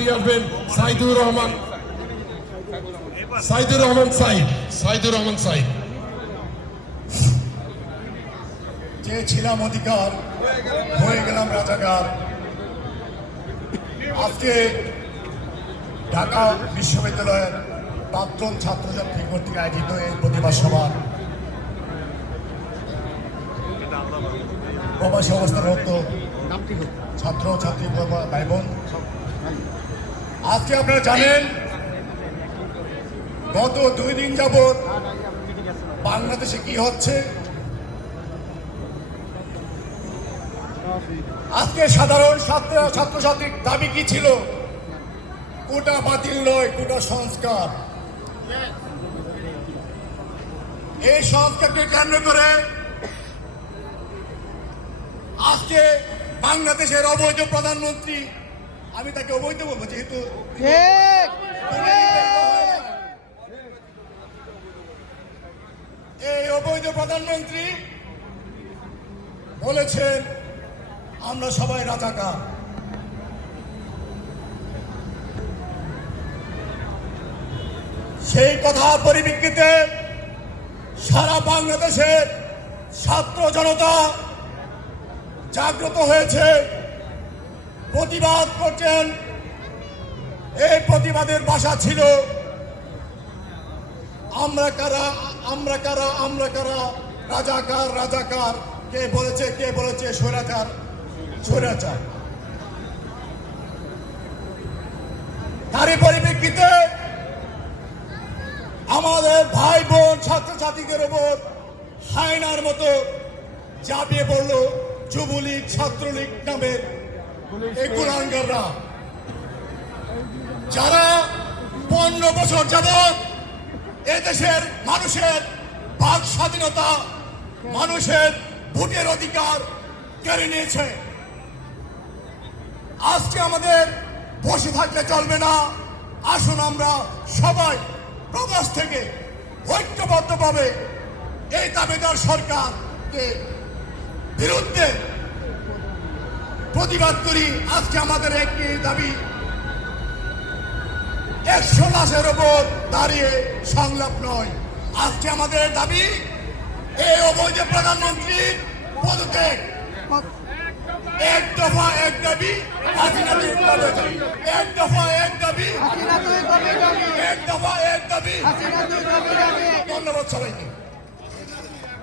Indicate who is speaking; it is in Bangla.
Speaker 1: নিয়ে আসবেন সাইদুর রহমান। সাইদুর রহমান সাইদ, সাইদুর রহমান সাইদ।
Speaker 2: চেয়েছিলাম অধিকার, হয়ে গেলাম রাজাকার। আজকে ঢাকা বিশ্ববিদ্যালয়ের প্রাক্তন ছাত্রছাত্রী কর্তৃক আয়োজিত এই প্রতিবাদ সভা। প্রবাসী অবস্থানরত ছাত্র, ছাত্রী ভাই বোন আজকে আপনারা জানেন, গত দুই দিন যাবৎ বাংলাদেশে কি হচ্ছে? আজকে সাধারণ ছাত্র, ছাত্রছাত্রীর দাবি কি ছিল? কোটা বাতিল নয়, কোটা সংস্কার। এই সংস্কারকে কেন্দ্র করে আজকে বাংলাদেশের অবৈধ প্রধানমন্ত্রী আমি তাকে অবৈধ বলব যেহেতু এই অবৈধ প্রধানমন্ত্রী বলেছেন আমরা সবাই রাজাকার। সেই কথা পরিপ্রেক্ষিতে সারা বাংলাদেশের ছাত্র জনতা জাগ্রত হয়েছে। প্রতিবাদ করছেন। এই প্রতিবাদের ভাষা ছিল আমরা কারা আমরা কারা আমরা কারা, রাজাকার রাজাকার, কে বলেছে কে বলেছে, স্বৈরাচার স্বৈরাচার। তারই পরিপ্রেক্ষিতে আমাদের ভাই বোন ছাত্রছাত্রীদের ওপর হায়নার মতো চাপিয়ে পড়ল যুবলীগ, ছাত্রলীগ নামে এই যারা পনেরো বছর যাবৎ এদেশের মানুষের বাক স্বাধীনতা, মানুষের ভোটের অধিকার কেড়ে নিয়েছে। আজকে আমাদের বসে থাকলে চলবে না। আসুন আমরা সবাই প্রবাস থেকে ঐক্যবদ্ধভাবে এই দাবিদার সরকারকে বিরুদ্ধে প্রতিবাদ করি আজকে আমাদের একটি দাবি। একশো লাশের ওপর দাঁড়িয়ে সংলাপ নয়। আজকে আমাদের দাবি এই অবৈধ প্রধানমন্ত্রীর পদত্যাগ। এক দফা এক দাবি এক দফা এক দাবি এক দফা এক দাবি। ধন্যবাদ সবাইকে।